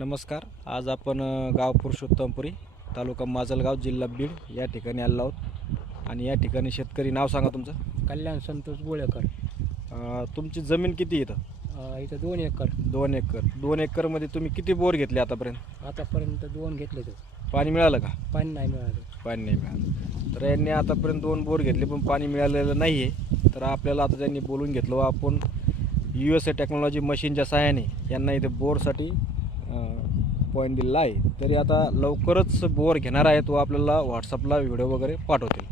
नमस्कार. आज आपण गाव पुरुषोत्तमपुरी, तालुका माजलगाव, जिल्हा बीड या ठिकाणी आलो आहोत. आणि या ठिकाणी शेतकरी, नाव सांगा तुमचं. कल्याण संतोष गोळेकर. तुमची जमीन किती इथं? इथं 2 एकर. 2 एकर. 2 एकरमध्ये तुम्ही किती बोर घेतले आतापर्यंत? आतापर्यंत 2 घेतले तर पाणी मिळालं का? पाणी नाही मिळालं. पाणी नाही मिळालं. तर यांनी आतापर्यंत 2 बोर घेतले पण पाणी मिळालेलं नाही आहे. तर आपल्याला आता त्यांनी बोलून घेतलं व आपण USA टेक्नॉलॉजी मशीनच्या सहाय्याने यांना इथे बोरसाठी पॉईंट दिलेला आहे. तरी आता लवकरच बोर घेणार आहेत व आपल्याला व्हॉट्सअपला व्हिडिओ वगैरे पाठवतील.